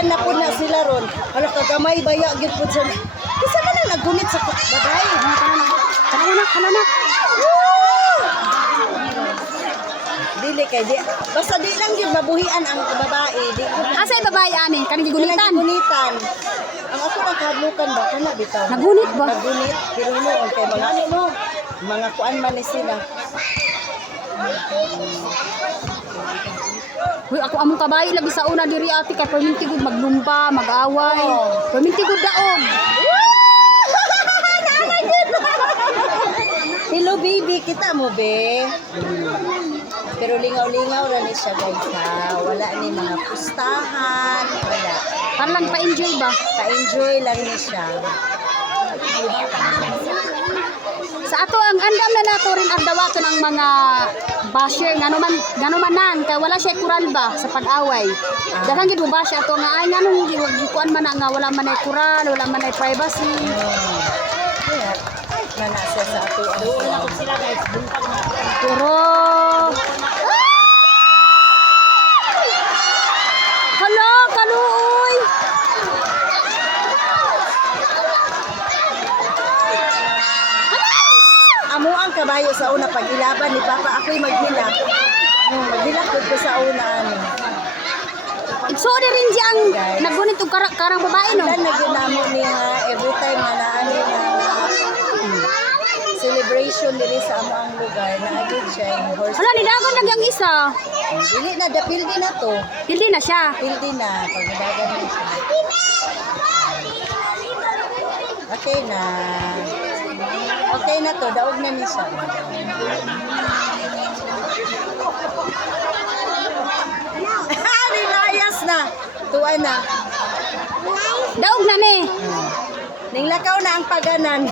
Nagbuhian na po na sila ron. Hala kagamay baya gyud pud sa. Kisa man na naggunit sa babae. Kananak. Dili kay di. Basta di lang gyud mabuhian ang babae. Di ko na. Asa yung babae ani? Kanang gigunitan. Gunitan. Ang ako ang kahadlukan ba kana bitaw. Nagunit ba? Nagunit pero mo kay mga kuan man ni sila. Uy, ako among kabayo lagi sa una diri ati kay perminti gud maglumba, mag-away. Perminti gud daog. Hello baby, kita mo be? Pero lingaw-lingaw ra ni siya guys ha. Wala ni mga pustahan, wala. Parang pa-enjoy ba? Pa-enjoy lang ni siya. Sa ato ang andam na nato rin adawatan ang mga basher nganuman nan kay wala siya kural ba sa pag-away. Daghang gid mo basher ato nga ay nganong gikuan man nga wala man ay kural, wala man ay privacy. Kaya mana siya sa ato. Wala ko sila guys, buntag na. Pero Hello, kaluoy. Amo ang kabayo sa una pag ilaban ni Papa ako'y maghila. Maghila ko sa una ano. So rin diyang nagunit og karang babae no. Ang naginamo niya every time na naani na celebration diri sa amo ang lugar na agad siya yung horse. Hala ni dagan lang isa. Dili na dapildi na to. Pildi na siya. Pildi na pagdagan na siya. Okay na. Okay na to, daog na ni siya. Nilayas na. Tuwa na. Daog na ni. Ninglakaw na ang paganan.